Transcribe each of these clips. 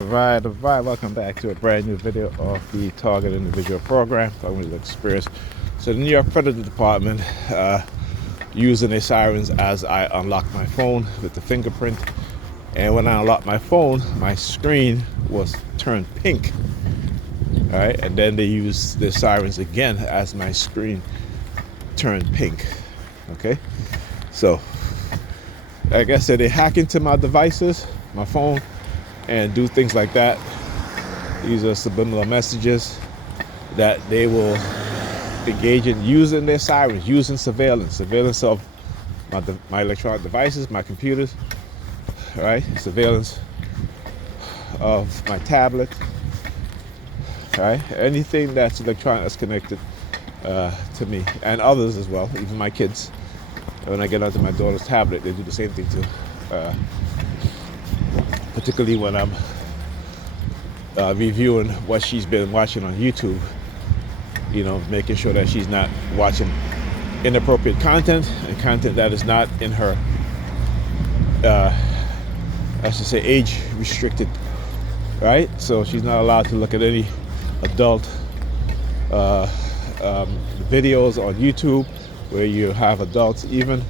Alright, welcome back to a brand new video of the Target Individual Program, talking about the experience. So the New York Predators Department using their sirens as I unlocked my phone with the fingerprint, and when I unlocked my phone, my screen was turned pink. Alright, and then they used the sirens again as my screen turned pink. Okay, so like I said, they hack into my devices, my phone, and do things like that. These are subliminal messages that they will engage in using their sirens, using surveillance of my electronic devices, my computers, right? Surveillance of my tablet, right? Anything that's electronic that's connected to me and others as well, even my kids. When I get onto my daughter's tablet, they do the same thing too. Particularly when I'm reviewing what she's been watching on YouTube, you know, making sure that she's not watching inappropriate content and content that is not in her, I should say, age restricted, right? So she's not allowed to look at any adult videos on YouTube where you have adults, even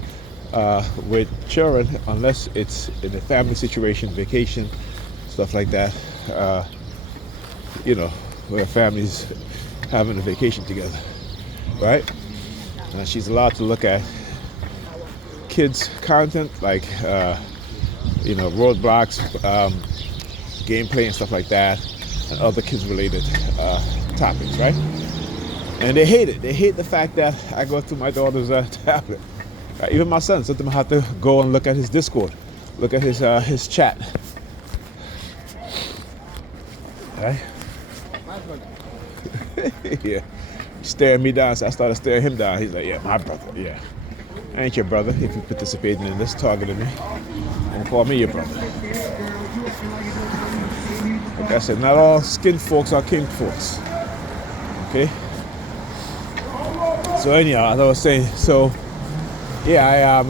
with children, unless it's in a family situation, vacation, stuff like that, you know, where families having a vacation together, right? And she's allowed to look at kids' content like, you know, roadblocks, gameplay and stuff like that, and other kids-related topics, right? And they hate it. They hate the fact that I go through my daughter's tablet. Even my son, sometimes I have to go and look at his Discord, look at his chat. Right? Yeah. He's staring me down, so I started staring him down. He's like, yeah, my brother, yeah. I ain't your brother if you're participating in this, targeting me. Don't call me your brother. Like I said, not all skin folks are king folks. Okay? So anyhow, as I was saying, so yeah,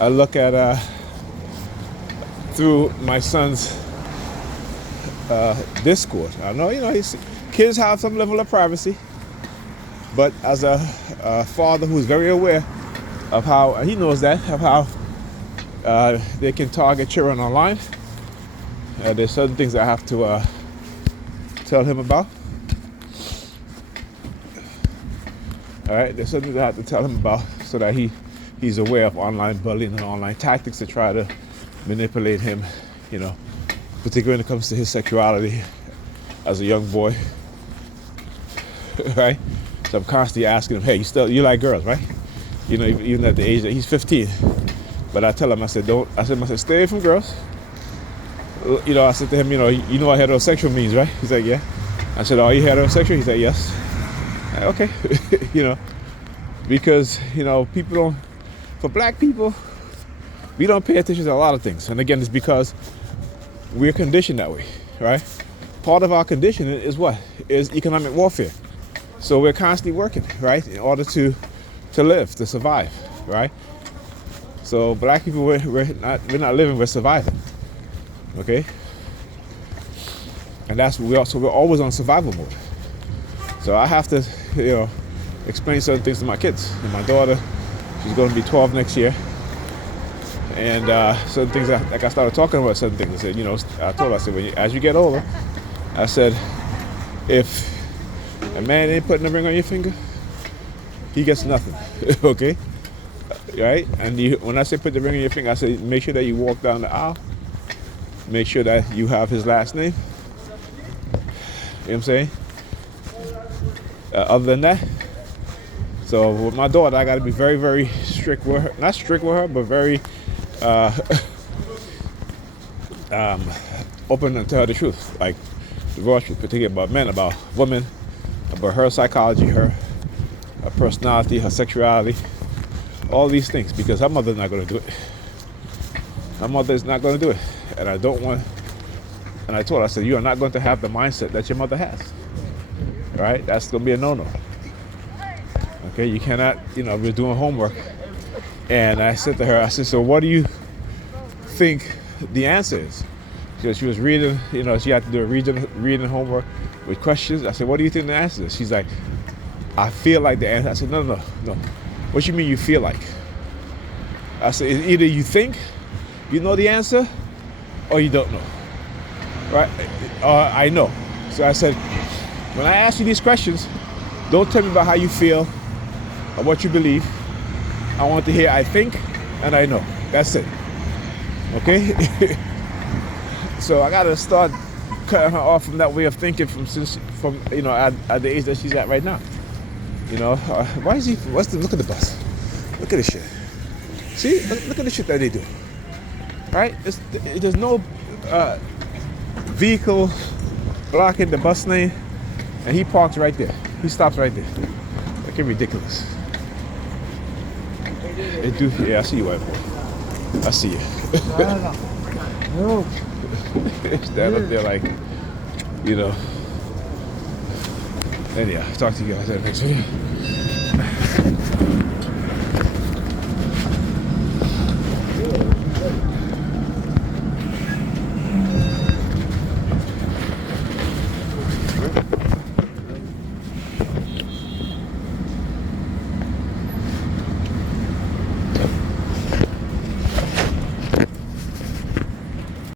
I look at through my son's Discord. I know, you know, kids have some level of privacy, but as a father who's very aware of how he knows that of how they can target children online, there's certain things I have to tell him about. All right, there's something I have to tell him about so that he's aware of online bullying and online tactics to try to manipulate him, you know, particularly when it comes to his sexuality as a young boy, right? So I'm constantly asking him, hey, you like girls, right? You know, even at the age that he's 15. But I tell him, I said, stay away from girls. You know, I said to him, you know what heterosexual means, right? He's like, yeah. I said, are you heterosexual? He said, yes. Okay, you know, because, you know, for black people, we don't pay attention to a lot of things. And again, it's because we're conditioned that way, right? Part of our conditioning is what? Is economic warfare. So we're constantly working, right? In order to live, to survive, right? So black people, we're not living, we're surviving, okay? And we're always on survival mode. So I have to, you know, explain certain things to my kids. And my daughter, she's going to be 12 next year. And certain things, like I started talking about certain things. I said, you know, I told her, I said, as you get older, I said, if a man ain't putting a ring on your finger, he gets nothing, okay? Right? And when I say put the ring on your finger, I say make sure that you walk down the aisle. Make sure that you have his last name. You know what I'm saying? Other than that, so with my daughter, I got to be very, very strict with her. Not strict with her, but very open and tell her the truth. Like the raw truth, particularly about men, about women, about her psychology, her personality, her sexuality, all these things. Because her mother's not going to do it. Her mother is not going to do it. And I don't want, and I told her, I said, you are not going to have the mindset that your mother has. Right? That's going to be a no-no. Okay, you cannot, you know, we're doing homework. And I said to her, I said, so what do you think the answer is? Because she was reading, she had to do a reading homework with questions. I said, what do you think the answer is? She's like, I feel like the answer. I said, no. What you mean you feel like? I said, either you think you know the answer or you don't know. Right? I know. So I said, when I ask you these questions, don't tell me about how you feel or what you believe. I want to hear I think and I know. That's it. Okay? So I gotta start cutting her off from that way of thinking from at the age that she's at right now. Look at the bus. Look at this shit. See? Look at the shit that they do. Right? There's no vehicle blocking the bus lane, and he parks right there. He stops right there. Fucking ridiculous. They do. Yeah, I see you, white boy. I see you. No. Stand up there like, Anyhow, talk to you guys next week.